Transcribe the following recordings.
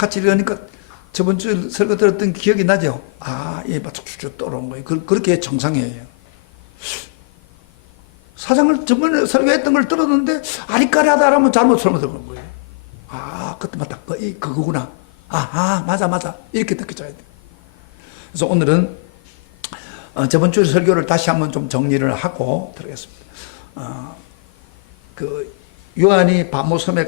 같이 읽으니까 저번 주 설교 들었던 기억이 나죠? 아, 예, 쭉쭉 떠오르는 거예요. 그렇게 정상이에요. 사장을 저번에 설교했던 걸 들었는데 아리까리하다라면 잘못 설명된 거예요. 아, 그때 맞다. 그거구나. 맞아. 이렇게 느껴져야 돼요. 그래서 오늘은 저번 주 설교를 다시 한번 좀 정리를 하고 들어가겠습니다. 요한이 밤모섬에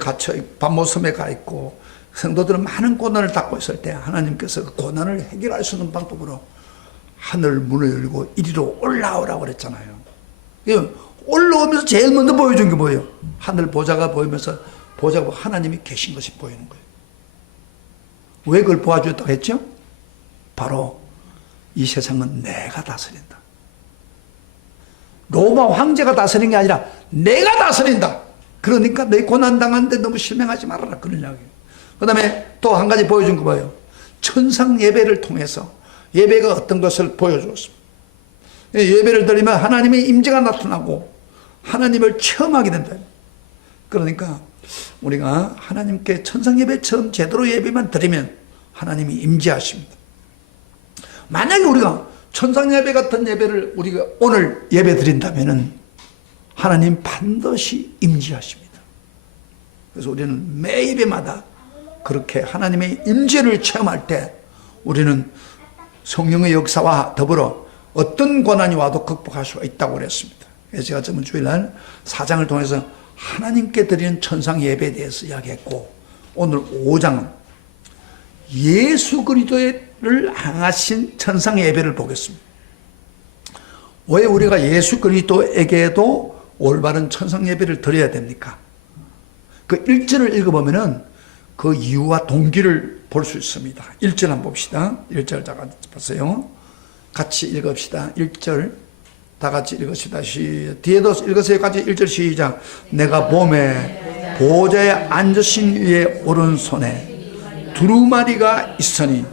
가 있고 성도들은 많은 고난을 받고 있을 때 하나님께서 그 고난을 해결할 수 있는 방법으로 하늘 문을 열고 이리로 올라오라고 그랬잖아요. 올라오면서 제일 먼저 보여준 게 뭐예요? 하늘 보좌가 보이면서 보좌가 하나님이 계신 것이 보이는 거예요. 왜 그걸 보여줬다고 했죠? 바로 이 세상은 내가 다스린다. 로마 황제가 다스리는 게 아니라 내가 다스린다. 그러니까 내 고난당하는데 너무 실망하지 말아라. 그런 이야기예요. 그 다음에 또 한 가지 보여준 거 봐요. 천상 예배를 통해서 예배가 어떤 것을 보여주었습니다. 예배를 드리면 하나님의 임재가 나타나고 하나님을 체험하게 된다. 그러니까 우리가 하나님께 천상 예배처럼 제대로 예배만 드리면 하나님이 임재하십니다. 만약에 우리가 천상 예배 같은 예배를 우리가 오늘 예배 드린다면은 하나님 반드시 임재하십니다. 그래서 우리는 매 예배마다 그렇게 하나님의 임재를 체험할 때 우리는 성령의 역사와 더불어 어떤 고난이 와도 극복할 수가 있다고 그랬습니다. 그래서 제가 저번 주일날 4장을 통해서 하나님께 드리는 천상 예배에 대해서 이야기했고, 오늘 5장은 예수 그리스도를 향하신 천상 예배를 보겠습니다. 왜 우리가 예수 그리스도에게도 올바른 천상 예배를 드려야 됩니까? 그 1절을 읽어보면은 그 이유와 동기를 볼 수 있습니다. 1절 한번 봅시다. 1절 다 같이 보세요. 같이 읽읍시다. 1절 다 같이 읽읍시다. 뒤에도 읽으세요. 같이 1절 시작. 내가 봄에 보좌에 앉으신 이의 오른손에 두루마리가 있으니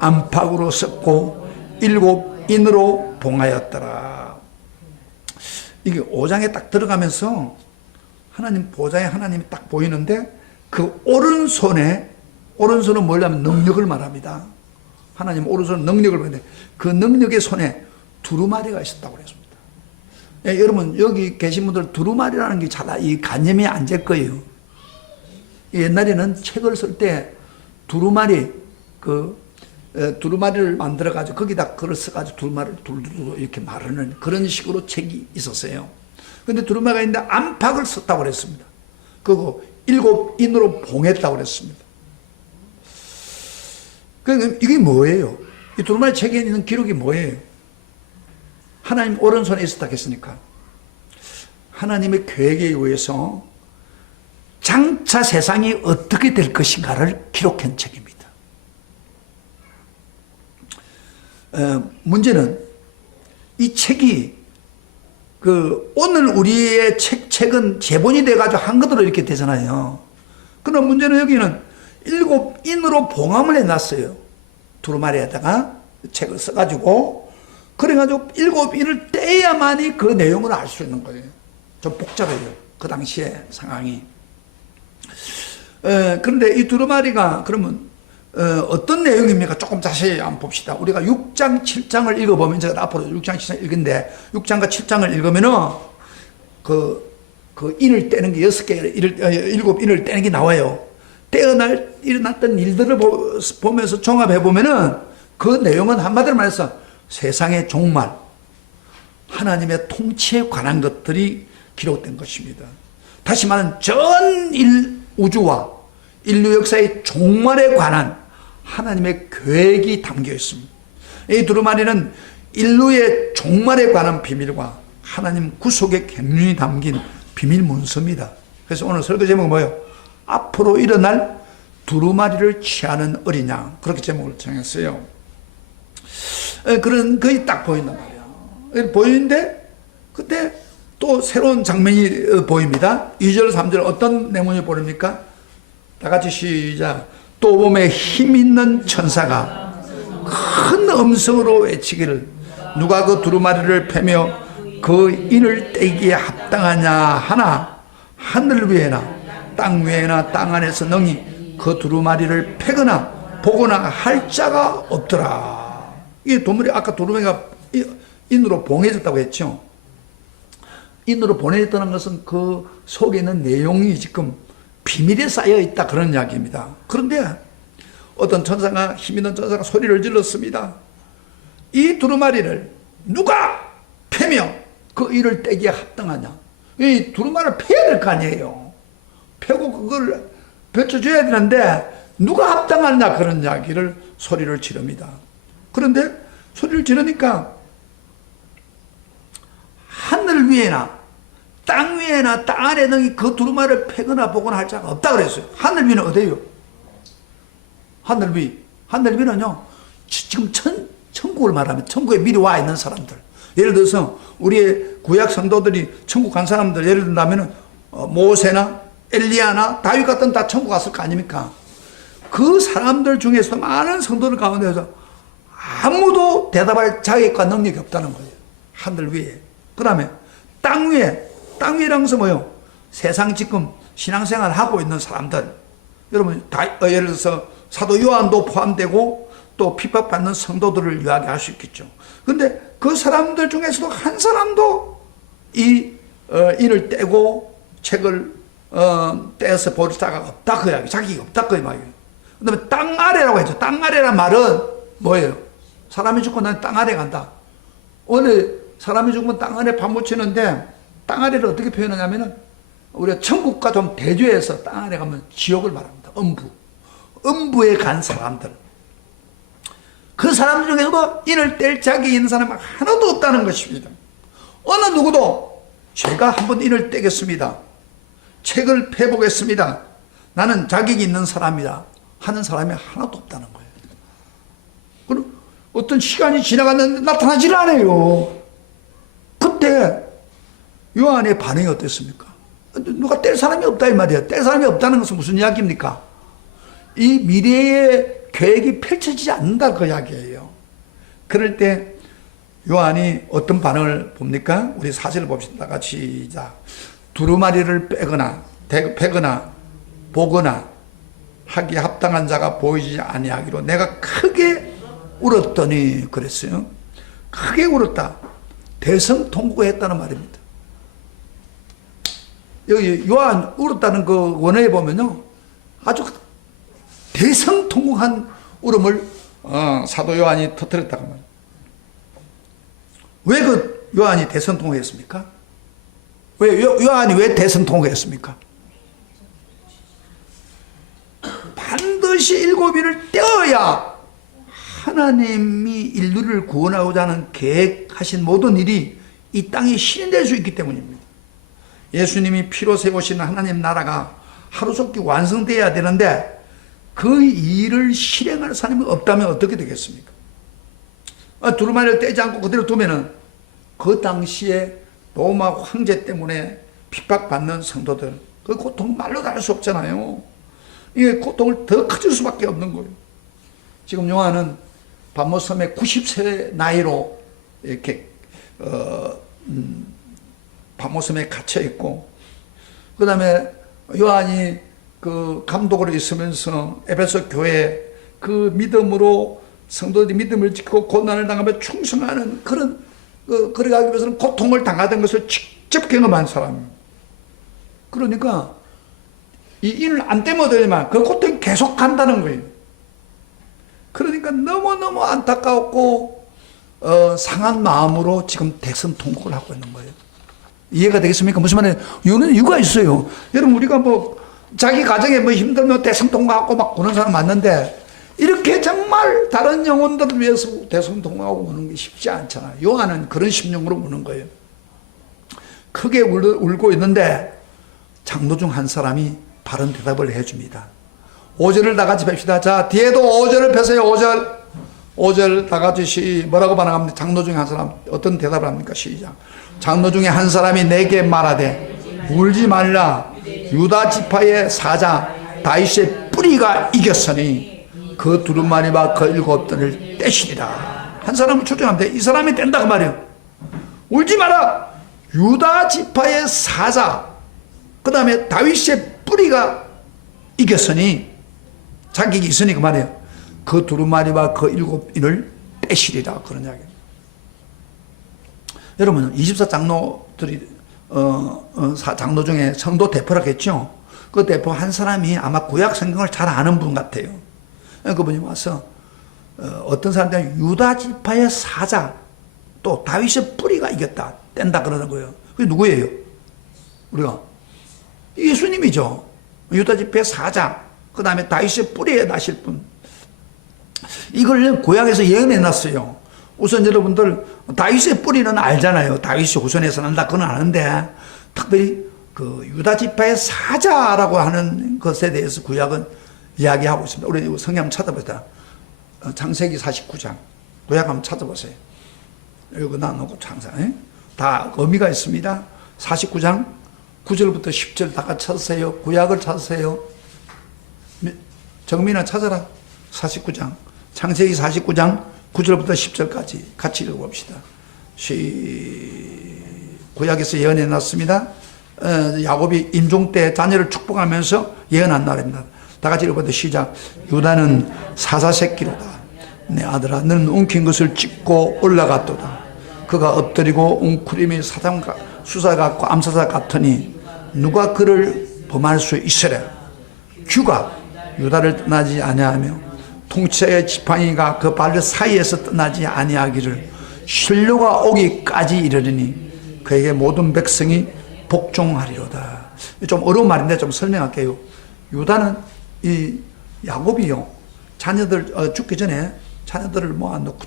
안팎으로 썩고 7인으로 봉하였더라. 이게 5장에 딱 들어가면서 하나님 보좌에 하나님이 딱 보이는데 그 오른손은 뭐냐면 능력을 말합니다. 하나님 오른손은 능력을 말하는데 그 능력의 손에 두루마리가 있었다고 그랬습니다. 예, 여러분 여기 계신 분들 두루마리라는 게 잘 이 관념이 안 될 거예요. 옛날에는 책을 쓸 때 두루마리를 만들어 가지고 거기다 글을 써 가지고 두루마리를 둘둘 이렇게 말하는 그런 식으로 책이 있었어요. 근데 두루마리가 있는데 안팎을 썼다고 그랬습니다. 그리고 7인으로 봉했다고 그랬습니다. 그러니까 이게 뭐예요? 이 두루마리 책에 있는 기록이 뭐예요? 하나님 오른손에 있었다 했으니까 하나님의 계획에 의해서 장차 세상이 어떻게 될 것인가를 기록한 책입니다. 문제는 이 책이 오늘 우리의 책은 제본이 돼가지고 한글로 이렇게 되잖아요. 그럼 문제는 여기는 7인으로 봉함을 해놨어요. 두루마리에다가 책을 써가지고 그래가지고 7인을 떼야만이 그 내용을 알 수 있는 거예요. 좀 복잡해요. 그 당시의 상황이. 그런데 이 두루마리가 그러면 어떤 내용입니까? 조금 자세히 한번 봅시다. 우리가 6장, 7장을 읽어보면, 제가 앞으로 6장, 7장 읽은데, 6장과 7장을 읽으면은, 인을 떼는 게 6개, 7인을 떼는 게 나와요. 일어났던 일들을 보면서 종합해보면은, 그 내용은 한마디로 말해서 세상의 종말, 하나님의 통치에 관한 것들이 기록된 것입니다. 다시 말하면 전 우주와 인류 역사의 종말에 관한 하나님의 계획이 담겨 있습니다. 이 두루마리는 인류의 종말에 관한 비밀과 하나님 구속의 경륜이 담긴 비밀 문서입니다. 그래서 오늘 설교 제목은 뭐예요? 앞으로 일어날 두루마리를 취하는 어린 양. 그렇게 제목을 정했어요. 그런 거의 딱 보인단 말이에요. 보이는데 그때 또 새로운 장면이 보입니다. 2절 3절 어떤 내용이 보입니까? 다 같이 시작. 또 봄에 힘 있는 천사가 큰 음성으로 외치기를 누가 그 두루마리를 패며 그 인을 떼기에 합당하냐 하나 하늘 위에나 땅 위에나 땅 안에서 능히 그 두루마리를 패거나 보거나 할 자가 없더라. 이 두루마리, 아까 두루마리가 인으로 봉해졌다고 했죠. 인으로 보내졌다는 것은 그 속에 있는 내용이 지금 비밀에 쌓여 있다, 그런 이야기입니다. 그런데 어떤 천사가, 힘있는 천사가 소리를 질렀습니다. 이 두루마리를 누가 패며 그 일을 떼기에 합당하냐. 이 두루마리를 패야 될 거 아니에요. 패고 그걸 펼쳐줘야 되는데 누가 합당하냐, 그런 이야기를 소리를 지릅니다. 그런데 소리를 지르니까 하늘 위에나 땅 위에나 땅 아래 등이 그 두루마리를 패거나 보거나 할 자가 없다 그랬어요. 하늘 위는 어디예요? 하늘 위. 하늘 위는요, 지금 천국을 말하면 천국에 미리 와 있는 사람들. 예를 들어서 우리의 구약 성도들이 천국 간 사람들, 예를 든다면 모세나 엘리야나 다윗 같은 다 천국 갔을 거 아닙니까? 그 사람들 중에서 많은 성도들 가운데서 아무도 대답할 자격과 능력이 없다는 거예요. 하늘 위에. 그 다음에 땅 위에. 땅 위라는 것은 뭐예요? 세상 지금 신앙생활 하고 있는 사람들. 여러분, 예를 들어서 사도 요한도 포함되고 또 핍박받는 성도들을 이야기할 수 있겠죠. 근데 그 사람들 중에서도 한 사람도 인을 떼고 책을 떼서 볼 자가 없다, 그 이야기. 자격이 없다, 그 이야기예요. 그 다음에 땅 아래라고 했죠. 땅 아래란 말은 뭐예요? 사람이 죽고 난 땅 아래 간다. 원래 사람이 죽으면 땅 아래 밥 묻히는데 땅 아래를 어떻게 표현하냐면은 우리가 천국과 좀 대조해서 땅 아래 가면 지옥을 말합니다. 음부에 간 사람들. 그 사람들 중에서도 인을 뗄 자격이 있는 사람은 하나도 없다는 것입니다. 어느 누구도 제가 한번 인을 떼겠습니다, 책을 펴보겠습니다, 나는 자격이 있는 사람이다 하는 사람이 하나도 없다는 거예요. 그럼 어떤 시간이 지나갔는데 나타나질 않아요. 그때 요한의 반응이 어땠습니까? 누가 뗄 사람이 없다 이 말이에요. 뗄 사람이 없다는 것은 무슨 이야기입니까? 이 미래의 계획이 펼쳐지지 않는다, 그 이야기예요. 그럴 때 요한이 어떤 반응을 봅니까? 우리 사실을 봅시다. 같이 시작. 두루마리를 패거나 보거나 하기에 합당한 자가 보이지 아니하기로 내가 크게 울었더니 그랬어요. 크게 울었다. 대성통곡했다는 말입니다. 여기 요한 울었다는 그 원어에 보면요, 아주 대성통곡한 울음을 사도 요한이 터뜨렸다고 말합니다. 왜 그 요한이 대성통곡했습니까? 요한이 왜 대성통곡했습니까? 반드시 7인을 떼어야 하나님이 인류를 구원하고자 하는 계획하신 모든 일이 이 땅에 실현될 수 있기 때문입니다. 예수님이 피로 세우신 하나님 나라가 하루속히 완성되어야 되는데 그 일을 실행할 사람이 없다면 어떻게 되겠습니까? 두루마리를 떼지 않고 그대로 두면은 그 당시에 로마 황제 때문에 핍박받는 성도들, 그 고통 말로 다 할 수 없잖아요. 이게 고통을 더 커질 수밖에 없는 거예요. 지금 요한은 바모섬에 90세 나이로 이렇게 바모섬에 갇혀 있고, 그 다음에 요한이 그 감독으로 있으면서 에베소 교회 그 믿음으로 성도들이 믿음을 지키고 고난을 당하며 충성하는 그런 그래가기 위해서는 고통을 당하던 것을 직접 경험한 사람입니다. 그러니까 이 인을 안 떼면 되지만 그 고통이 계속 간다는 거예요. 그러니까 너무너무 안타까웠고 상한 마음으로 지금 대성통곡을 하고 있는 거예요. 이해가 되겠습니까? 무슨 말이에요? 이유는 이유가 있어요. 여러분, 우리가 뭐 자기 가정에 뭐 힘들면 대성통곡하고 막 그런 사람 많는데 이렇게 정말 다른 영혼들을 위해서 대성통곡하고 우는 게 쉽지 않잖아요. 요한은 그런 심령으로 우는 거예요. 크게 울고 있는데 장로 중 한 사람이 바른 대답을 해줍니다. 5절을 다 같이 봅시다. 자, 뒤에도 5절을 펴세요. 5절 다 같이 뭐라고 반응합니까? 장로 중에 한 사람 어떤 대답을 합니까? 시작. 장로 중에 한 사람이 내게 말하되 울지 말라. 유다 지파의 사자 다윗의 뿌리가 이겼으니 그 두루마리와 그 7던을 떼시리라. 한 사람을 초청하면 돼. 이 사람이 뗀다 그 말이에요. 울지 마라. 유다 지파의 사자, 그 다음에 다윗의 뿌리가 이겼으니 자격이 있으니까 말이에요. 그 두루마리와 그 7인을 빼시리라 그런 이야기예요. 여러분 24장로들이 장로 중에 성도 대표라고 했죠. 그 대표 한 사람이 아마 구약 성경을 잘 아는 분 같아요. 그분이 와서 어떤 사람들은 유다 지파의 사자 또 다윗의 뿌리가 이겼다 뗀다 그러는 거예요. 그게 누구예요? 우리가 예수님이죠. 유다 지파의 사자 그 다음에 다윗의 뿌리에 나실 분. 이걸 구약에서 예언해 놨어요. 우선 여러분들 다윗의 뿌리는 알잖아요. 다윗이 후손에서 난다 그건 아는데 특별히 그 유다 지파의 사자라고 하는 것에 대해서 구약은 이야기하고 있습니다. 우리 성경 한번 찾아보자. 창세기 49장 구약 한번 찾아보세요. 이거 나누고 창세기 다 의미가 있습니다. 49장 9절부터 10절 다 같이 찾으세요. 구약을 찾으세요. 정민아 찾아라. 49장 창세기 49장 9절부터 10절까지 같이 읽어봅시다. 구약에서 예언해 놨습니다. 야곱이 임종 때 자녀를 축복하면서 예언한 날입니다. 다 같이 읽어보자. 시작. 유다는 사자 새끼로다. 내 아들아 너는 웅킨 것을 찢고 올라갔도다. 그가 엎드리고 웅크림이 수사 같고 암사자 같으니 누가 그를 범할 수 있으랴. 규가 유다를 떠나지 아니하며 통치자의 지팡이가 그 발 사이에서 떠나지 아니하기를 실로가 오기까지 이르리니 그에게 모든 백성이 복종하리로다. 좀 어려운 말인데 좀 설명할게요. 유다는 이 야곱이요 자녀들 죽기 전에 자녀들을 모아놓고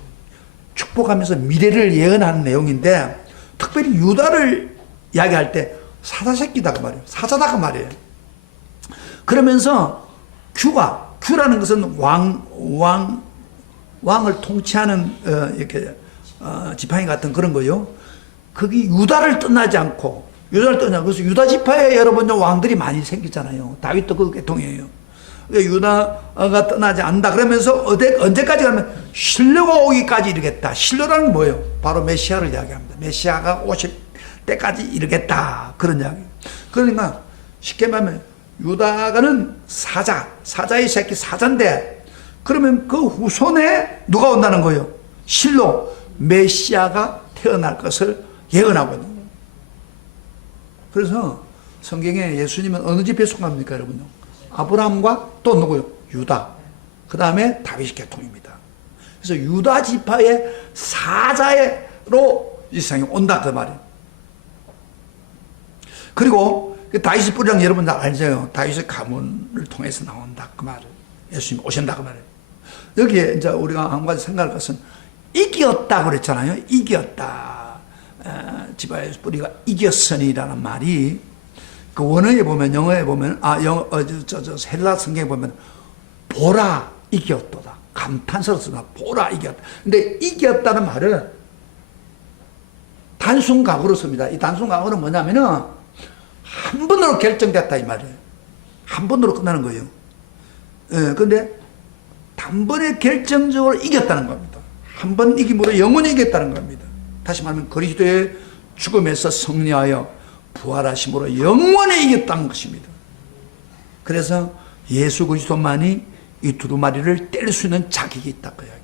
축복하면서 미래를 예언하는 내용인데 특별히 유다를 이야기할 때 사자새끼다 그 말이에요. 사자다 그 말이에요. 그러면서 규라는 것은 왕을 통치하는 이렇게 지팡이 같은 그런 거요. 거기 유다를 떠나지 않고 그래서 유다 지파에 여러분 왕들이 많이 생기잖아요. 다윗도 그 계통이에요. 유다가 떠나지 않는다 그러면서 언제까지 가면 실로가 오기까지 이르겠다. 실로라는 게 뭐예요? 바로 메시아를 이야기합니다. 메시아가 오실 때까지 이르겠다 그런 이야기. 그러니까 쉽게 말하면 유다가는 사자의 새끼 사자인데 그러면 그 후손에 누가 온다는 거예요? 실로 메시아가 태어날 것을 예언하고 있는 거예요. 그래서 성경에 예수님은 어느 집에 속합니까 여러분요? 아브라함과 또 누구요? 유다. 그 다음에 다윗 계통입니다. 그래서 유다 지파의 사자로 이 세상에 온다 그 말이에요. 그리고 다윗의 뿌리랑 여러분 다 알죠? 다윗의 가문을 통해서 나온다 그 말을 예수님 오신다 그 말을. 여기에 이제 우리가 한 가지 생각할 것은 이겼다 그랬잖아요. 이겼다. 지파의 뿌리가 이겼으니라는 말이 그 원어에 보면 영어에 보면 헬라 성경에 보면 보라 이겼도다. 감탄스러워 쓰다. 보라 이겼다. 근데 이겼다는 말은 단순 각오로 씁니다. 이 단순 각오는 뭐냐면은 한 번으로 결정됐다 이 말이에요. 한 번으로 끝나는 거예요. 근데 단번에 결정적으로 이겼다는 겁니다. 한 번 이김으로 영원히 이겼다는 겁니다. 다시 말하면 그리스도의 죽음에서 승리하여 부활하심으로 영원히 이겼다는 것입니다. 그래서 예수 그리스도만이 이 두루마리를 때릴 수 있는 자격이 있다 그 이야기.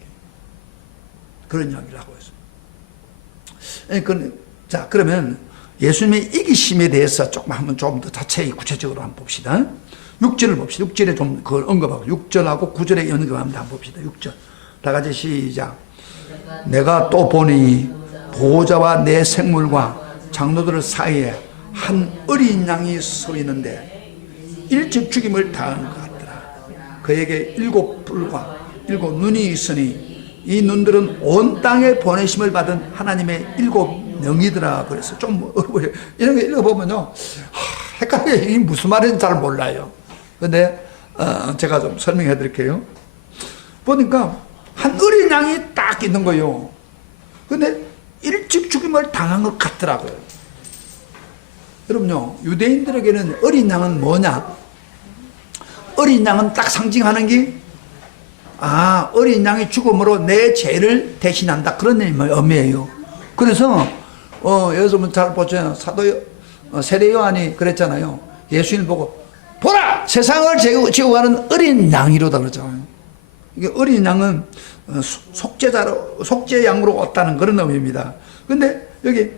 그런 이야기를 하고 있어요. 자 그러면 예수님의 이기심에 대해서 조금 더 자세히 구체적으로 한번 봅시다. 6절을 봅시다. 6절에 좀 그걸 언급하고 6절하고 9절에 언급합니다. 한번 봅시다. 6절 다 같이 시작. 내가 또 보니 보호자와 내 생물과 장로들 사이에 한 어린 양이 서 있는데 일찍 죽임을 당한 것 같더라. 그에게 7뿔과 7눈이 있으니 이 눈들은 온 땅에 보내심을 받은 하나님의 7명이더라. 그래서 좀 어려워요. 이런 거 읽어보면요 헷갈려요. 이게 무슨 말인지 잘 몰라요. 근데 제가 좀 설명해 드릴게요. 보니까 한 어린 양이 딱 있는 거예요. 근데 일찍 죽임을 당한 것 같더라고요. 여러분요, 유대인들에게는 어린 양은 뭐냐? 어린 양은 딱 상징하는 게, 어린 양이 죽음으로 내 죄를 대신한다. 그런 의미예요. 그래서, 여기서 잘 보죠. 사도 세례 요한이 그랬잖아요. 예수님 보고 보라 세상을 지어가는 어린 양이로다 그러잖아요. 이게 어린 양은 속죄양으로 왔다는 그런 의미입니다. 근데 여기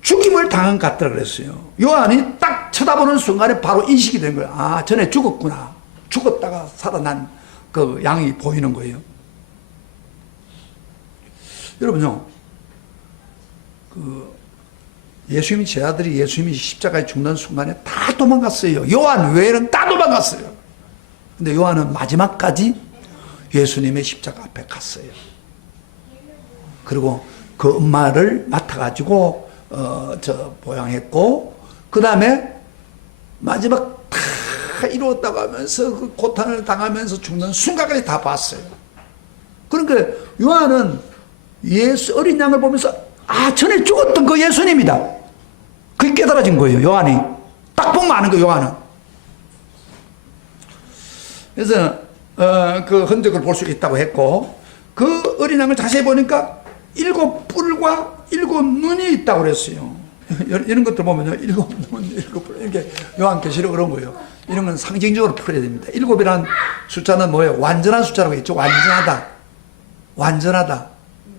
죽임을 당한 것 같다 그랬어요. 요한이 딱 쳐다보는 순간에 바로 인식이 된 거예요. 아, 전에 죽었구나. 죽었다가 살아난 그 양이 보이는 거예요. 여러분요, 예수님이 제자들이 예수님이 십자가에 죽는 순간에 다 도망갔어요. 요한 외에는 다 도망갔어요. 근데 요한은 마지막까지 예수님의 십자가 앞에 갔어요. 그리고 그 엄마를 맡아가지고 보양했고, 그 다음에 마지막 다 이루었다고 하면서 그 고탄을 당하면서 죽는 순간까지 다 봤어요. 그러니까 요한은 어린 양을 보면서 아, 전에 죽었던 그 예수님이다. 그게 깨달아진 거예요, 요한이. 딱 보면 아는 거예요, 요한은. 그래서 그 흔적을 볼 수 있다고 했고, 그 어린 양을 자세히 보니까 7뿔과 7눈이 있다고 그랬어요. 이런 것들 보면요, 7눈, 7뿔, 이렇게 요한계시록 그런 거예요. 이런 건 상징적으로 풀어야 됩니다. 7이라는 숫자는 뭐예요? 완전한 숫자라고 했죠. 완전하다. 완전하다.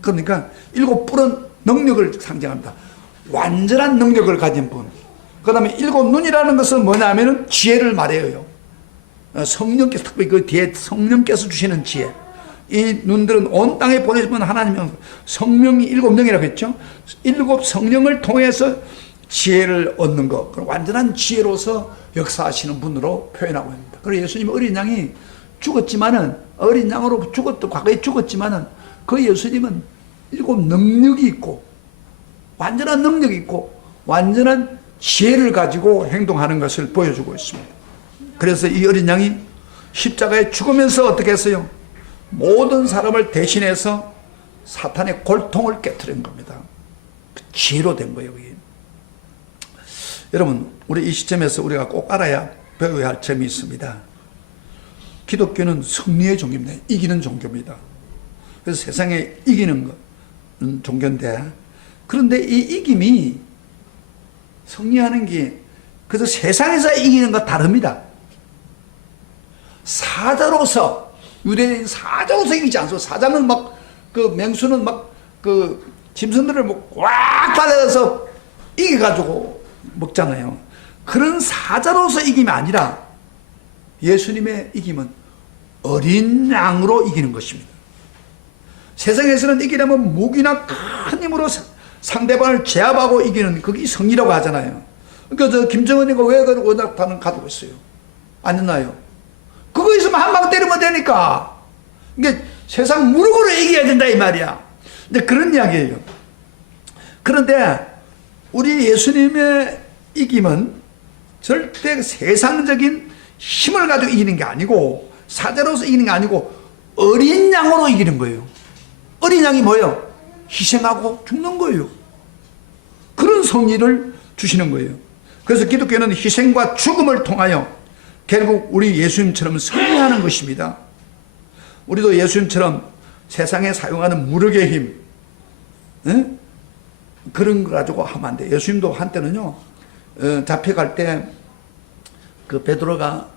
그러니까 7뿔은 능력을 상징합니다. 완전한 능력을 가진 분. 그 다음에 7눈이라는 것은 뭐냐면은 지혜를 말해요. 성령께서, 특별히 그 뒤에 성령께서 주시는 지혜. 이 눈들은 온 땅에 보내시면 하나님은 성령이 7명이라고 했죠. 7 성령을 통해서 지혜를 얻는 것. 완전한 지혜로서 역사하시는 분으로 표현하고 있습니다. 그리고 예수님 어린 양이 죽었지만은, 어린 양으로 과거에 죽었지만은, 그 예수님은 7 능력이 있고, 완전한 능력이 있고, 완전한 지혜를 가지고 행동하는 것을 보여주고 있습니다. 그래서 이 어린 양이 십자가에 죽으면서 어떻게 했어요? 모든 사람을 대신해서 사탄의 골통을 깨트린 겁니다. 지혜로 된 거예요. 그게. 여러분, 우리 이 시점에서 우리가 꼭 알아야 배워야 할 점이 있습니다. 기독교는 승리의 종교입니다. 이기는 종교입니다. 그래서 세상에 이기는 종교인데, 그런데 이 이김이 승리하는 게 그래서 세상에서 이기는 것 다릅니다. 사자로서, 유대인 사자로서 이기지 않소. 사자는 막 그 맹수는 막 그 짐승들을 꽉 달려서 이겨가지고 먹잖아요. 그런 사자로서 이김이 아니라 예수님의 이김은 어린 양으로 이기는 것입니다. 세상에서는 이기려면 무기나 큰 힘으로 상대방을 제압하고 이기는 그게 승리라고 하잖아요. 그러니까 저 김정은이가 왜 원악탄을 가지고 있어요? 안 했나요? 그거 있으면 한 방 때리면 되니까. 이게 세상 무력으로 이겨야 된다 이 말이야. 근데 그런 이야기예요. 그런데 우리 예수님의 이김은 절대 세상적인 힘을 가지고 이기는 게 아니고, 사자로서 이기는 게 아니고 어린 양으로 이기는 거예요. 어린 양이 뭐예요? 희생하고 죽는 거예요. 그런 승리를 주시는 거예요. 그래서 기독교는 희생과 죽음을 통하여 결국 우리 예수님처럼 승리하는 것입니다. 우리도 예수님처럼 세상에 사용하는 무력의 힘, 그런 거 가지고 하면 안 돼. 예수님도 한때는요, 잡혀갈 때 그 베드로가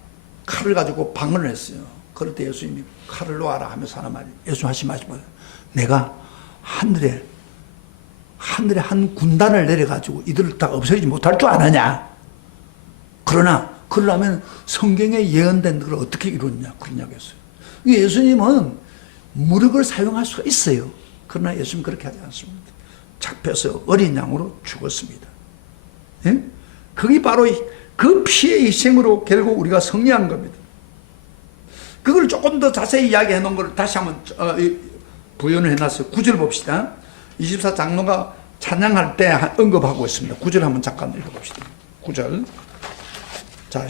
칼을 가지고 방언을 했어요. 그럴 때 예수님이 칼을 놓아라 하면서 하는 말이, 예수님 하신 말씀이 뭐예요? 내가 하늘에 한 군단을 내려가지고 이들을 다 없애지 못할 줄 아느냐? 그러나 그러려면 성경에 예언된 걸 어떻게 이루느냐? 그런 이야기 했어요. 예수님은 무력을 사용할 수가 있어요. 그러나 예수님은 그렇게 하지 않습니다. 잡혀서 어린 양으로 죽었습니다. 예? 그게 바로 그 피의 희생으로 결국 우리가 승리한 겁니다. 그걸 조금 더 자세히 이야기해 놓은 걸 다시 한번 부연을 해놨어요. 9절 봅시다. 24 장로가 찬양할 때 언급하고 있습니다. 9절 한번 잠깐 읽어봅시다. 9절. 자,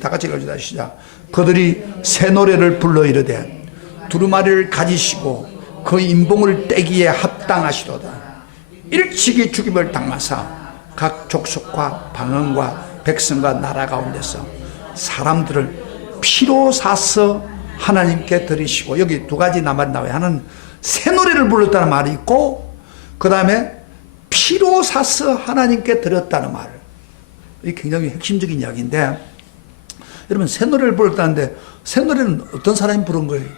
다 같이 읽어주자. 시작. 그들이 새 노래를 불러 이르되 두루마리를 가지시고 그 인봉을 떼기에 합당하시도다. 일찍이 죽임을 당하사 각 족속과 방언과 백성과 나라 가운데서 사람들을 피로 사서 하나님께 드리시고, 여기 두 가지 말이 나와요. 하나는 새 노래를 불렀다는 말이 있고, 그 다음에 피로 사서 하나님께 드렸다는 말. 이게 굉장히 핵심적인 이야기인데, 여러분 새 노래를 부르다는데 새 노래는 어떤 사람이 부른 거예요?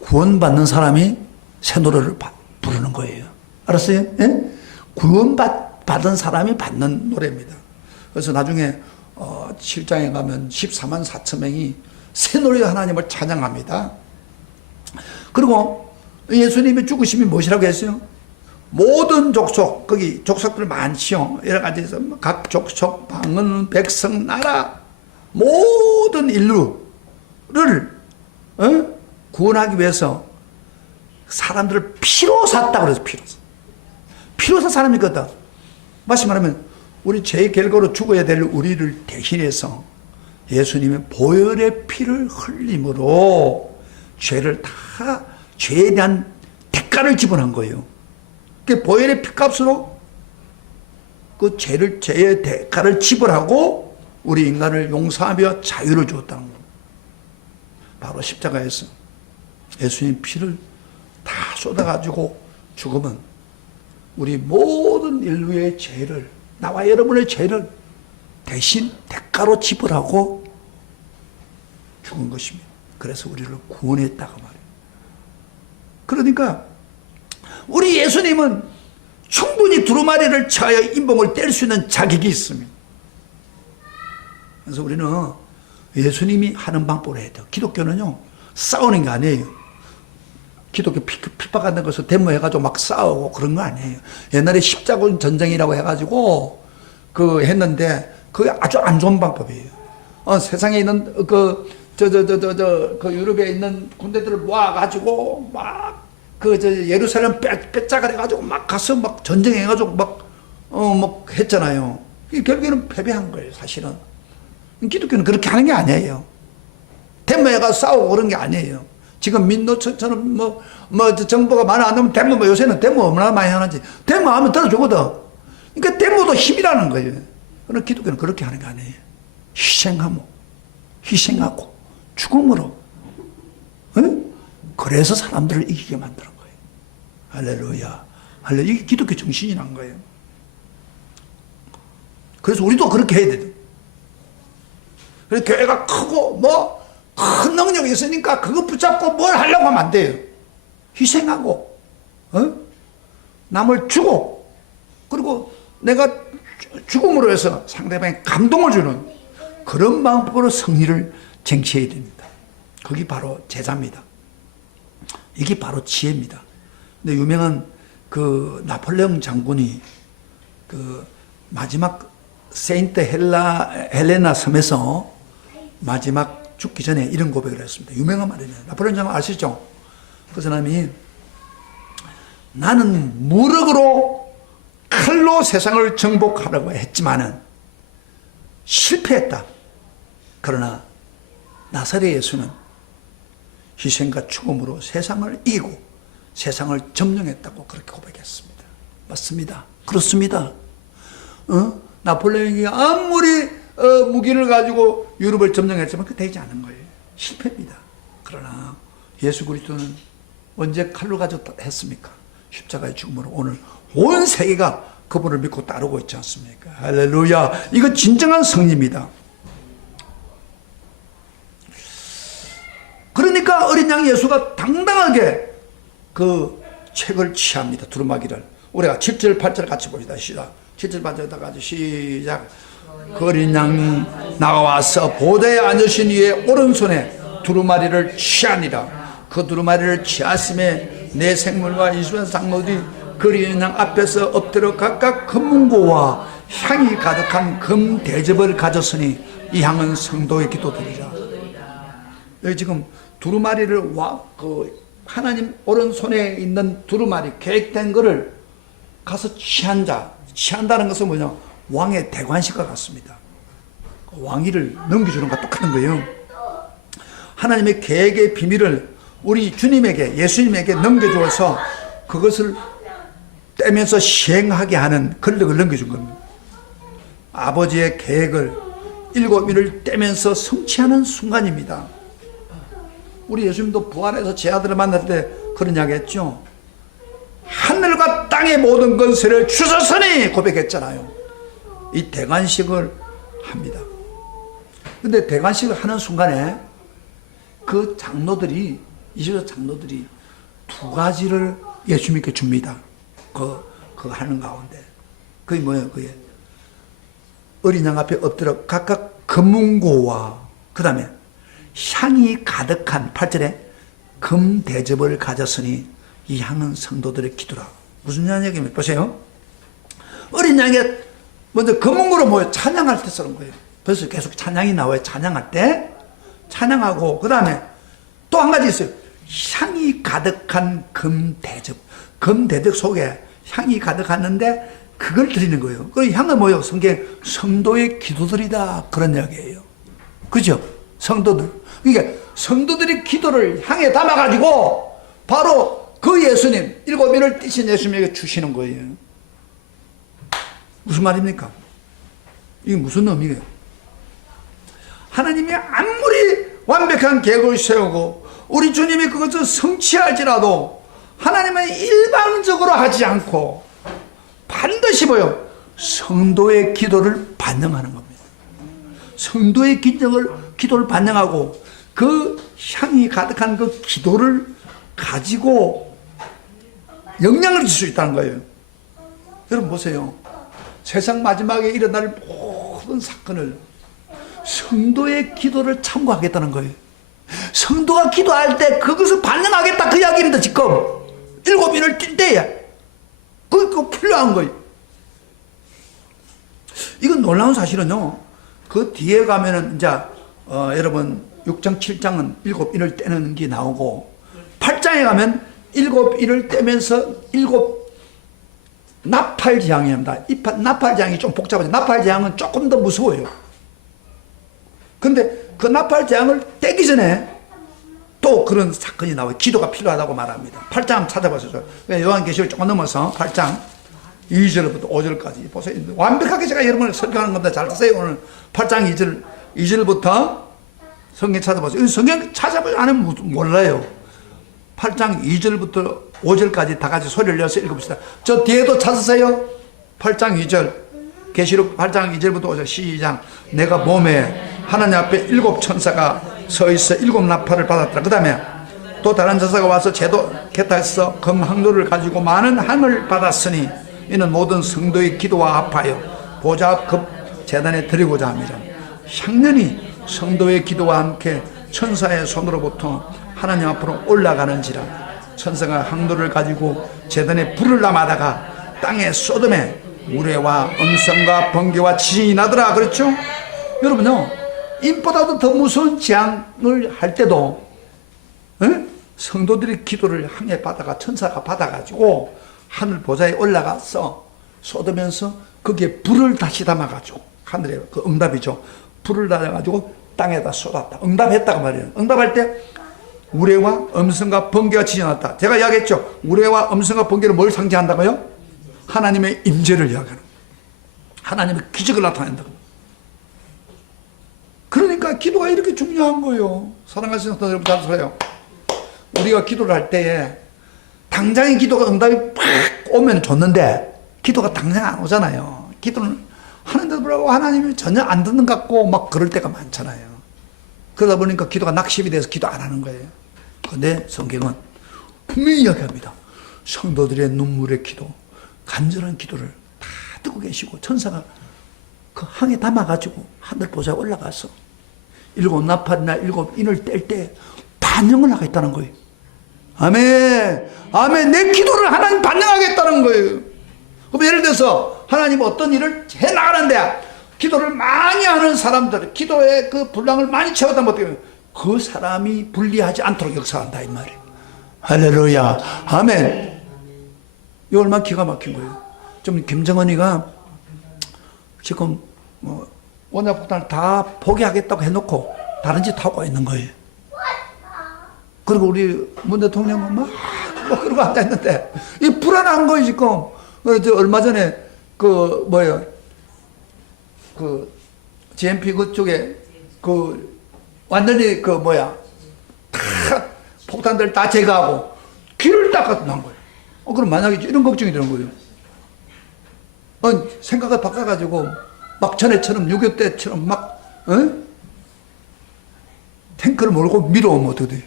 구원받는 사람이 새 노래를 부르는 거예요. 알았어요? 예? 구원받은 사람이 받는 노래입니다. 그래서 나중에 7장에 가면 14만 4천 명이 새 노래로 하나님을 찬양합니다. 그리고 예수님의 죽으심이 무엇이라고 했어요? 모든 족속, 거기 족속들 많지요. 여러 가지에서 각 족속, 방언, 백성, 나라 모든 인류를 구원하기 위해서 사람들을 피로 샀다고 그래서 피로 산 사람이거든. 다시 말하면 우리 죄의 결과로 죽어야 될 우리를 대신해서 예수님의 보혈의 피를 흘림으로 죄에 대한 대가를 지불한 거예요. 그 보혈의 피값으로 그 죄의 대가를 지불하고 우리 인간을 용서하며 자유를 주었다는 겁니다. 바로 십자가에서 예수님 피를 다 쏟아가지고 죽으면 우리 모든 인류의 죄를, 나와 여러분의 죄를 대신 대가로 지불하고 죽은 것입니다. 그래서 우리를 구원했다고 말해요. 그러니까 우리 예수님은 충분히 두루마리를 쳐야 인봉을 뗄 수 있는 자격이 있습니다. 그래서 우리는 예수님이 하는 방법으로 해야 돼요. 기독교는요, 싸우는 게 아니에요. 기독교 핍박하는 것을 데모해가지고 막 싸우고 그런 거 아니에요. 옛날에 십자군 전쟁이라고 해가지고 했는데 그게 아주 안 좋은 방법이에요. 세상에 있는 그 유럽에 있는 군대들을 모아가지고 막 예루살렘 뺏자가래가지고 막 가서 막 전쟁해가지고 막 했잖아요. 결국에는 패배한 거예요, 사실은. 기독교는 그렇게 하는 게 아니에요. 데모해가 싸우고 그런 게 아니에요. 지금 민노처럼 정보가 많이 안 나오면 데모, 요새는 데모 얼마나 많이 하는지. 데모하면 들어주거든. 그러니까 데모도 힘이라는 거예요. 그러나 기독교는 그렇게 하는 게 아니에요. 희생하고 죽음으로. 그래서 사람들을 이기게 만드는 거예요. 할렐루야. 이게 기독교 정신이란 거예요. 그래서 우리도 그렇게 해야 돼요. 그래서 교회가 크고 큰 능력이 있으니까 그거 붙잡고 뭘 하려고 하면 안 돼요. 희생하고 남을 주고 그리고 내가 죽음으로 해서 상대방에 감동을 주는 그런 방법으로 승리를 쟁취해야 됩니다. 그게 바로 제자입니다. 이게 바로 지혜입니다. 근데 유명한 나폴레옹 장군이 마지막 세인트 헬레나 섬에서 마지막 죽기 전에 이런 고백을 했습니다. 유명한 말이에요. 나폴레옹 장군 아시죠? 그 사람이 나는 무력으로 칼로 세상을 정복하려고 했지만은 실패했다. 그러나 나사렛 예수는 희생과 죽음으로 세상을 이기고 세상을 점령했다고 그렇게 고백했습니다. 맞습니다. 그렇습니다. 나폴레옹이 아무리 무기를 가지고 유럽을 점령했지만 그 되지 않은 거예요. 실패입니다. 그러나 예수 그리스도는 언제 칼로 가졌다 했습니까? 십자가의 죽음으로 오늘 온 세계가 그분을 믿고 따르고 있지 않습니까? 할렐루야. 이거 진정한 승리입니다. 그러니까 어린 양 예수가 당당하게 그 책을 취합니다. 두루마기를. 우리가 7절 8절 같이 봅시다. 시작. 7절 8절 다 같이 시작. 그 어린 양이 나와서 보좌에 앉으신 이의 오른손에 두루마리를 취하니라. 그 두루마리를 취하심에 내 생물과 이스라엘 장로들이 그 어린 양 앞에서 엎드려 각각 금문고와 향이 가득한 금 대접을 가졌으니 이 향은 성도의 기도들이라. 여기 지금 두루마리를 하나님 오른손에 있는 두루마리 계획된 거를 가서 취한다는 것은 뭐냐? 왕의 대관식과 같습니다. 왕위를 넘겨주는 것과 똑같은 거예요. 하나님의 계획의 비밀을 우리 주님에게, 예수님에게 넘겨주어서 그것을 떼면서 시행하게 하는 권력을 넘겨준 겁니다. 아버지의 계획을 7일을 떼면서 성취하는 순간입니다. 우리 예수님도 부활해서 제 아들을 만날 때 그런 이야기 했죠. 하늘과 땅의 모든 권세를 주셨으니 고백했잖아요. 이 대관식을 합니다. 근데 대관식을 하는 순간에 그 장로들이, 20여 장로들이 두 가지를 예수님께 줍니다. 그거 하는 가운데. 그게 뭐예요? 그게 어린 양 앞에 엎드려 각각 금문고와 그 다음에 향이 가득한 8절에 금 대접을 가졌으니 이 향은 성도들의 기도라. 무슨 얘기입니까? 보세요. 어린 양에 먼저 금문고로 모여 찬양할 때 쓰는 거예요. 그래서 계속 찬양이 나와요. 찬양할 때 찬양하고 그 다음에 또 한 가지 있어요. 향이 가득한 금 대접. 금 대접 속에 향이 가득하는데 그걸 드리는 거예요. 그 향은 뭐예요? 성도의 기도들이다. 그런 이야기예요. 그죠? 성도들. 그러니까 성도들의 기도를 향에 담아가지고 바로 그 예수님, 7인을 띠신 예수님에게 주시는 거예요. 무슨 말입니까? 이게 무슨 의미예요? 하나님이 아무리 완벽한 계획을 세우고 우리 주님이 그것을 성취할지라도 하나님은 일방적으로 하지 않고 반드시 뭐요? 성도의 기도를 반영하는 겁니다. 성도의 기도를 반영하고 그 향이 가득한 그 기도를 가지고 영향을 줄 수 있다는 거예요. 여러분 보세요. 세상 마지막에 일어날 모든 사건을 성도의 기도를 참고하겠다는 거예요. 성도가 기도할 때 그것을 반영하겠다 그 이야기입니다. 지금 7인을 뛸 때에 그거 필요한 거예요. 이건 놀라운 사실은요. 그 뒤에 가면은 이제 여러분 6장 7장은 7인을 떼는 게 나오고 8장에 가면 7인을 떼면서 7 나팔재앙입니다. 나팔재앙이 좀 복잡하죠. 나팔재앙은 조금 더 무서워요. 근데 그 나팔재앙을 떼기 전에 또 그런 사건이 나와요. 기도가 필요하다고 말합니다. 8장 찾아보세요. 요한계시록 조금 넘어서 8장 2절부터 5절까지 보세요. 완벽하게 제가 여러분을 설교하는 겁니다. 잘 드세요. 오늘 8장 2절부터 성경 찾아보세요. 성경 찾아보지 않으면 몰라요. 8장 2절부터 5절까지 다 같이 소리를 내서 읽읍시다. 저 뒤에도 찾으세요. 8장 2절. 계시록 8장 2절부터 5절 시작. 내가 몸에 하나님 앞에 7 천사가 서 있어 7 나팔을 받았다. 그 다음에 또 다른 천사가 와서 제도 개타에서 금 항로를 가지고 많은 향을 받았으니 이는 모든 성도의 기도와 합하여 보좌 앞 급 제단에 드리고자 합니다. 향년이 성도의 기도와 함께 천사의 손으로부터 하나님 앞으로 올라가는지라. 천사가 항로를 가지고 제단에 불을 남아다가 땅에 소돔에 우레와 음성과 번개와 지진이 나더라. 그렇죠? 여러분요, 인보다도 더 무서운 재앙을 할 때도 성도들의 기도를 향해 받아가 천사가 받아가지고 하늘 보좌에 올라가서 쏟으면서 거기에 불을 다시 담아가지고 하늘에 그 응답이죠. 불을 담아가지고 땅에다 쏟았다. 응답했다고 말이에요. 응답할 때 우레와 음성과 번개가 지진이 났다. 제가 이야기했죠. 우레와 음성과 번개를 뭘 상징한다고요? 하나님의 임재를 이야기하는 거예요. 하나님의 기적을 나타낸다고. 그러니까 기도가 이렇게 중요한 거예요. 사랑하시는 성도 여러분 잘 들어요. 우리가 기도를 할 때에 당장의 기도가 응답이 팍 오면 좋는데 기도가 당장 안 오잖아요. 기도는 하는데도 불구하고 하나님이 전혀 안 듣는 것 같고 막 그럴 때가 많잖아요. 그러다 보니까 기도가 낙심이 돼서 기도 안 하는 거예요. 그런데 성경은 분명히 이야기합니다. 성도들의 눈물의 기도, 간절한 기도를 다 듣고 계시고 천사가 그 항에 담아가지고 하늘 보좌에 올라가서 7 나팔이나 7인을 뗄 때 반영을 하겠다는 거예요. 아멘. 아멘. 내 기도를 하나님 반영하겠다는 거예요. 그럼 예를 들어서 하나님 어떤 일을 해나가는데 기도를 많이 하는 사람들, 기도의 그 분량을 많이 채웠다면 어떻게 해요? 그 사람이 불리하지 않도록 역사한다 이 말이에요. 할렐루야. 아멘. 이거 얼마나 기가 막힌 거예요. 좀 김정은이가 지금 뭐 원자폭탄을 다 포기하겠다고 해놓고 다른 짓 하고 있는 거예요. 그리고 우리 문 대통령은 막 그러고 앉아있는데 이 불안한 거예요 지금. 저 얼마 전에 그 뭐예요 그 GMP 그쪽에 그 완전히 그 뭐야 다 폭탄들 다 제거하고 길을 닦아서 난 거예요. 그럼 만약에 이런 걱정이 되는 거예요. 생각을 바꿔가지고 막 전에처럼 6.25 때처럼 막 탱크를 몰고 밀어오면 어떻게 돼요?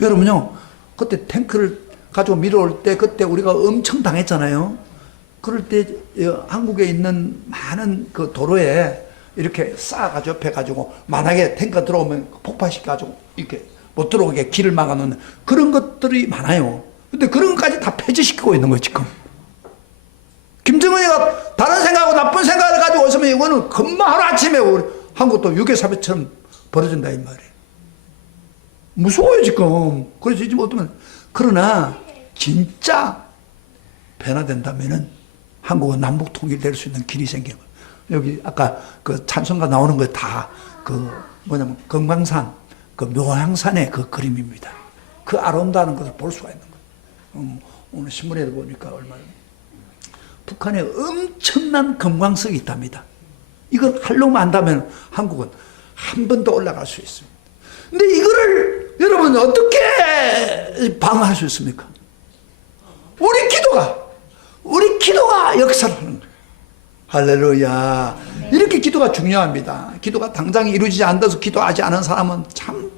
여러분요, 그때 탱크를 가지고 밀어올 때 그때 우리가 엄청 당했잖아요. 그럴 때 한국에 있는 많은 그 도로에 이렇게 쌓아가지고 펴가지고 만약에 탱크 들어오면 폭파시켜가지고 이렇게 못 들어오게 길을 막아놓는 그런 것들이 많아요. 근데 그런 것까지 다 폐지시키고 있는 거예요, 지금. 김정은이가 다른 생각하고 나쁜 생각을 가지고 있으면 이거는 금방 하루아침에 우리 한국도 유괴사회처럼 벌어진다 이 말이에요. 무서워요 지금. 그래서 지금 어쩌면 그러나 진짜 변화된다면은 한국은 남북 통일될 수 있는 길이 생겨요. 여기 아까 그 찬송가 나오는 거 다 그 뭐냐면 금강산 그 묘향산의 그 그림입니다. 그 아름다운 것을 볼 수가 있는 거예요. 오늘 신문에도 보니까 얼마나 북한에 엄청난 금광석이 있답니다. 이걸 활용만 한다면 한국은 한 번 더 올라갈 수 있습니다. 근데 이거를 여러분 어떻게 방어할 수 있습니까? 우리 기도가 역사를 하는 거예요. 할렐루야. 이렇게 기도가 중요합니다. 기도가 당장 이루어지지 않아서 기도하지 않은 사람은 참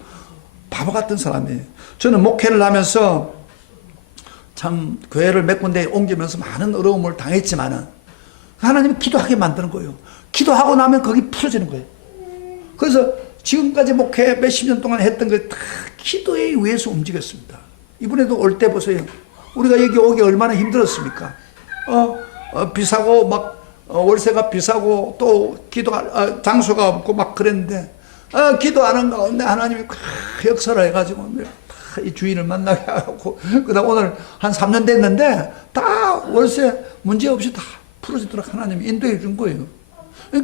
바보 같은 사람이에요. 저는 목회를 하면서 참 교회를 몇 군데 옮기면서 많은 어려움을 당했지만은 하나님이 기도하게 만드는 거예요. 기도하고 나면 거기 풀어지는 거예요. 그래서 지금까지 목회 몇십 년 동안 했던 게 다 기도에 의해서 움직였습니다. 이번에도 올 때 보세요. 우리가 여기 오기 얼마나 힘들었습니까? 비싸고 막 월세가 비싸고 또 장소가 없고 막 그랬는데 기도하는 가운데 하나님이 역사를 해가지고 이 주인을 만나게 하고 그다음 오늘 한 3년 됐는데 다 월세 문제 없이 다 풀어지도록 하나님이 인도해 준 거예요.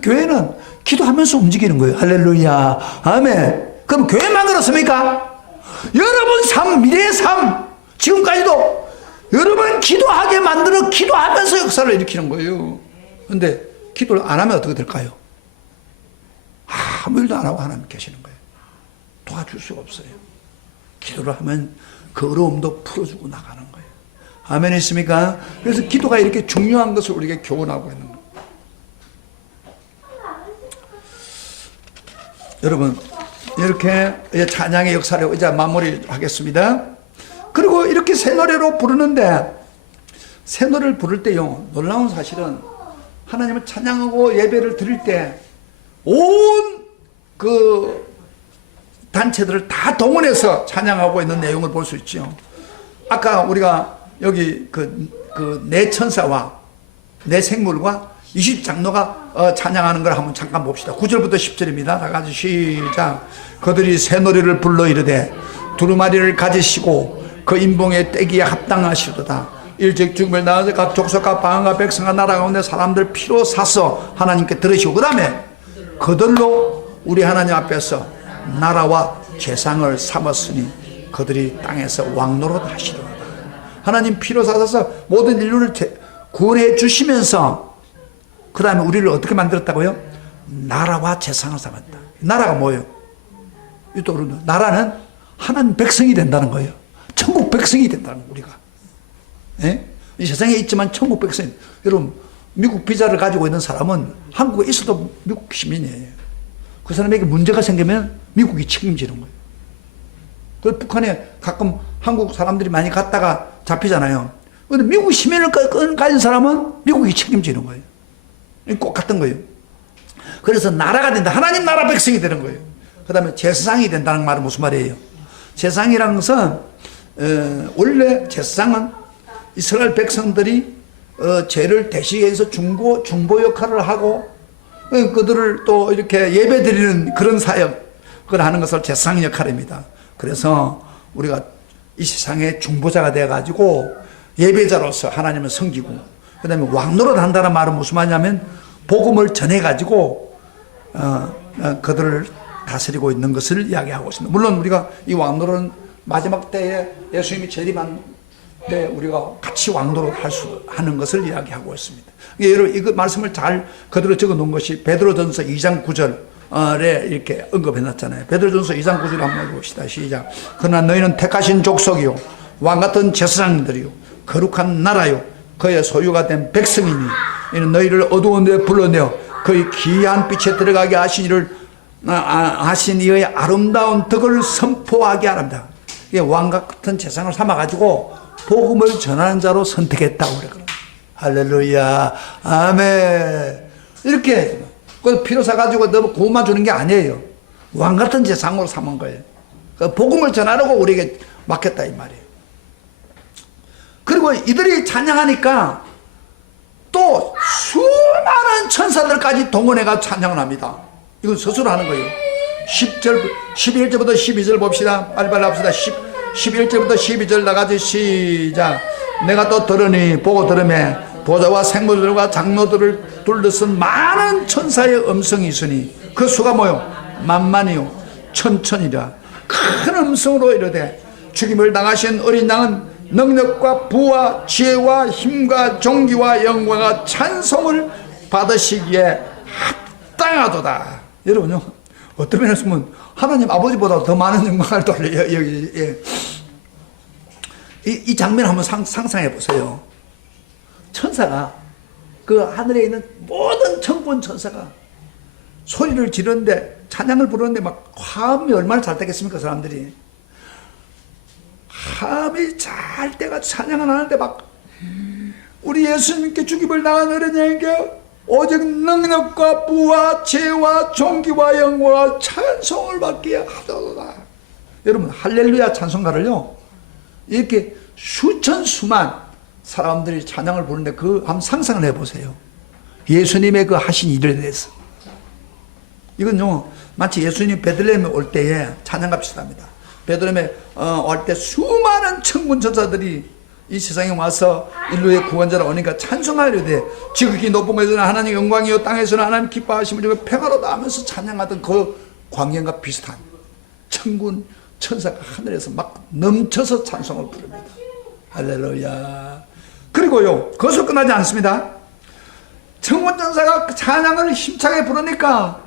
교회는 기도하면서 움직이는 거예요. 할렐루야. 아멘. 그럼 교회만 그렇습니까? 여러분 삶, 미래의 삶, 지금까지도 여러분 기도하게 만들어 기도하면서 역사를 일으키는 거예요. 근데 기도를 안 하면 어떻게 될까요? 아무 일도 안 하고 하나님 계시는 거예요. 도와줄 수가 없어요. 기도를 하면 그 어려움도 풀어주고 나가는 거예요. 아멘 있습니까? 그래서 기도가 이렇게 중요한 것을 우리에게 교훈하고 있는 거예요. 여러분 이렇게 찬양의 역사를 이제 마무리하겠습니다. 그리고 이렇게 새 노래로 부르는데 새 노래를 부를 때요 놀라운 사실은 하나님을 찬양하고 예배를 드릴 때 온 그 단체들을 다 동원해서 찬양하고 있는 내용을 볼 수 있죠. 아까 우리가 여기 내 천사와 내 생물과 20장로가 찬양하는 걸 한번 잠깐 봅시다. 9절부터 10절입니다. 다 같이 시작. 그들이 새 노래를 불러 이르되 두루마리를 가지시고 그 인봉의 떼기에 합당하시도다. 일찍 죽음을 나와서 각 족속과 방언과 백성과 나라 가운데 사람들 피로 사서 하나님께 들으시고 그 다음에 그들로 우리 하나님 앞에서 나라와 재상을 삼았으니 그들이 땅에서 왕노릇 하시리로다. 하나님 피로 사서 모든 인류를 구원해 주시면서 그 다음에 우리를 어떻게 만들었다고요? 나라와 재상을 삼았다. 나라가 뭐예요? 나라는 하나님 백성이 된다는 거예요. 천국 백성이 된다는 거예요. 우리가 이 세상에 있지만 천국 백성. 여러분 미국 비자를 가지고 있는 사람은 한국에 있어도 미국 시민이에요. 그 사람에게 문제가 생기면 미국이 책임지는 거예요. 그래서 북한에 가끔 한국 사람들이 많이 갔다가 잡히잖아요. 그런데 미국 시민을 가진 사람은 미국이 책임지는 거예요. 꼭 같은 거예요. 그래서 나라가 된다. 하나님 나라 백성이 되는 거예요. 그 다음에 제사장이 된다는 말은 무슨 말이에요? 제사장이라는 것은 원래 제사장은 이스라엘 백성들이 죄를 대신해서 중보 역할을 하고 그들을 또 이렇게 예배 드리는 그런 사역을 하는 것을 제사장 역할입니다. 그래서 우리가 이 세상의 중보자가 되어가지고 예배자로서 하나님을 섬기고 그 다음에 왕노릇 한다는 말은 무슨 말이냐면 복음을 전해가지고 그들을 다스리고 있는 것을 이야기하고 있습니다. 물론 우리가 이 왕노릇은 마지막 때에 예수님이 재림한 때 우리가 같이 왕노릇 하는 것을 이야기하고 있습니다. 여러분 이거 말씀을 잘 그대로 적어 놓은 것이 베드로전서 2장 9절에 이렇게 언급해 놨잖아요. 베드로전서 2장 9절 한번 읽어봅시다. 시작. 그러나 너희는 택하신 족속이요 왕같은 제사장들이요 거룩한 나라요 그의 소유가 된 백성이니 이는 너희를 어두운 데 불러내어 그의 기이한 빛에 들어가게 하신 이를 하신 이의 아름다운 덕을 선포하게 하랍니다. 이게 왕과 같은 재상을 삼아가지고 복음을 전하는 자로 선택했다고 그래. 할렐루야, 아멘. 이렇게 그 피로 사가지고 너무 구원만 주는 게 아니에요. 왕 같은 재상으로 삼은 거예요. 그 복음을 전하라고 우리에게 맡겼다 이 말이에요. 그리고 이들이 찬양하니까 또 수많은 천사들까지 동원해가 찬양을 합니다. 이건 스스로 하는 거예요. 11절부터 12절 봅시다. 빨리빨리 합시다. 11절부터 12절 나가지 시작. 내가 또 들으니 보고 들으매 보좌와 생물들과 장로들을 둘러쓴 많은 천사의 음성이 있으니 그 수가 뭐요? 만만이요 천천이라. 큰 음성으로 이르되 죽임을 당하신 어린 양은 능력과 부와 지혜와 힘과 존귀와 영광과 찬송을 받으시기에 합당하도다. 여러분요, 어떤 면에서 보면 하나님 아버지보다 더 많은 영광을 돌려요. 여기 이 장면 한번 상상해 보세요. 천사가 그 하늘에 있는 모든 천군 천사가 소리를 지르는데 찬양을 부르는데 막 화음이 얼마나 잘 되겠습니까? 사람들이 화음이 잘 때가 찬양을 하는데 막 우리 예수님께 죽임을 당한 어린 양에게 오직 능력과 부와 지혜와 존귀와 영광과 찬송을 받기에 하도다. 여러분 할렐루야 찬송가를요 이렇게 수천 수만 사람들이 찬양을 부르는데 그 한번 상상을 해보세요. 예수님의 그 하신 일에 대해서. 이건요 마치 예수님 베들레헴에 올 때에 찬양합시다 합니다. 베들레헴에 올 때 수많은 천군 천사들이 이 세상에 와서 인류의 구원자로 오니까 찬송하려 돼. 지극히 높은 곳에서는 하나님 영광이요 땅에서는 하나님 기뻐하심을 주고 평화로다 하면서 찬양하던 그 광경과 비슷한 천군 천사가 하늘에서 막 넘쳐서 찬송을 부릅니다. 할렐루야. 그리고요 거기서 끝나지 않습니다. 천군 천사가 찬양을 힘차게 부르니까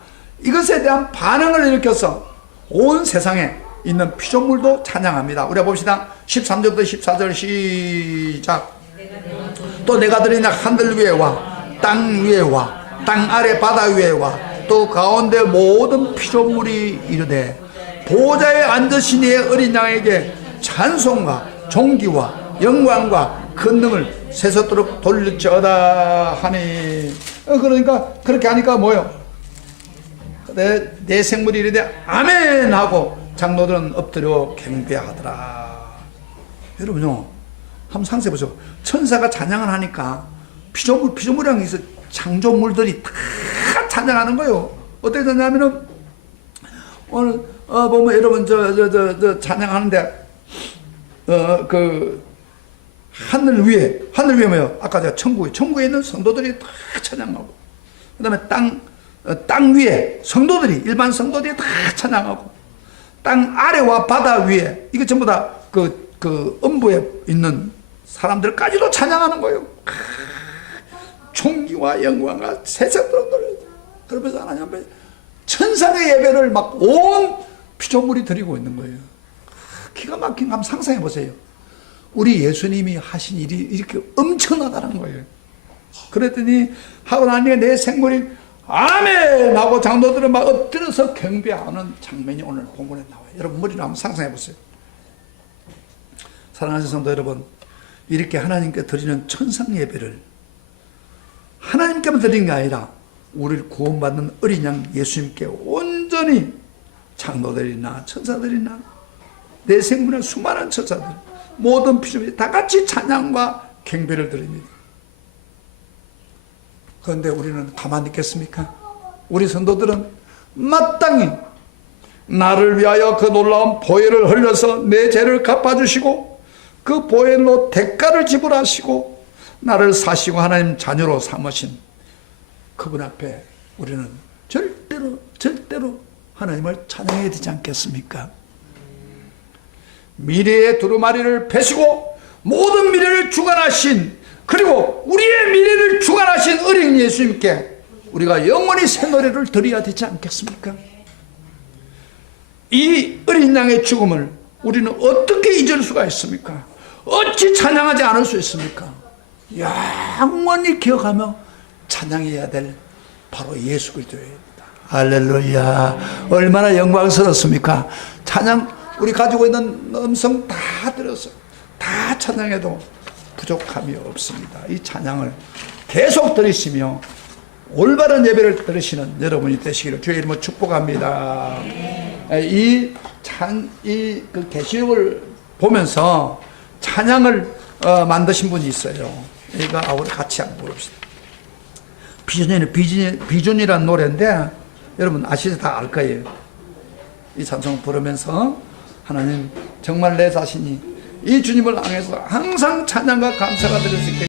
이것에 대한 반응을 일으켜서 온 세상에 있는 피조물도 찬양합니다. 우리가 봅시다. 13절부터 14절 시작. 또 내가 들으나 하늘 위에와 땅 위에와 땅 아래 바다 위에와 또 가운데 모든 피조물이 이르되 보좌에 앉으신 이의 어린 양에게 찬송과 존귀와 영광과 권능을 세세토록 돌릴지어다 하니. 그러니까 그렇게 하니까 뭐요? 내 생물이 이르되 아멘 하고 장로들은 엎드려 경배하더라. 여러분요 한번 상상해보세요. 천사가 찬양을 하니까 피조물이랑 있어 창조물들이 다 찬양하는 거예요. 어떻게 되냐면은 오늘 보면 여러분 저 찬양하는데 그 하늘 위에 뭐요? 아까 제가 천국에 있는 성도들이 다 찬양하고, 그다음에 땅 위에 성도들이 일반 성도들이 다 찬양하고, 땅 아래와 바다 위에 이게 전부 다 그 음부에 있는 사람들까지도 찬양하는 거예요. 존귀와 영광과 세세토록 돌려요. 그러면서 하나님 앞에 천상의 예배를 막 온 피조물이 드리고 있는 거예요. 기가 막힌 거 한번 상상해 보세요. 우리 예수님이 하신 일이 이렇게 엄청나다는 거예요. 그랬더니 하고 나니까 내 생물이 아멘 하고 장로들은 막 엎드려서 경배하는 장면이 오늘 본문에 나와요. 여러분 머리로 한번 상상해 보세요. 사랑하는 성도 여러분, 이렇게 하나님께 드리는 천상 예배를 하나님께만 드리는 게 아니라 우리를 구원받는 어린 양 예수님께 온전히 장로들이나 천사들이나 내 생물의 수많은 천사들 모든 피조물이 다 같이 찬양과 경배를 드립니다. 그런데 우리는 가만히 있겠습니까? 우리 성도들은 마땅히 나를 위하여 그 놀라운 보혈을 흘려서 내 죄를 갚아주시고 그 보혈로 대가를 지불하시고 나를 사시고 하나님 자녀로 삼으신 그분 앞에 우리는 절대로 하나님을 찬양해야 되지 않겠습니까? 미래의 두루마리를 베시고 모든 미래를 주관하신, 그리고 우리의 미래를 주관하신 어린 예수님께 우리가 영원히 새 노래를 드려야 되지 않겠습니까? 이 어린 양의 죽음을 우리는 어떻게 잊을 수가 있습니까? 어찌 찬양하지 않을 수 있습니까? 영원히 기억하며 찬양해야 될 바로 예수 그리스도입니다. 할렐루야. 얼마나 영광스럽습니까? 찬양, 우리 가지고 있는 음성 다 들었어요. 다 찬양해도 부족함이 없습니다. 이 찬양을 계속 들으시며 올바른 예배를 들으시는 여러분이 되시기를 주의 이름으로 축복합니다. 그 계시록을 보면서 찬양을 만드신 분이 있어요. 이거 우리 같이 한번 부릅시다. 비전이라는 노래인데 여러분 아시죠? 다 알 거예요. 이 찬송 부르면서 하나님 정말 내 자신이 이 주님을 향해서 항상 찬양과 감사가 드릴 수 있게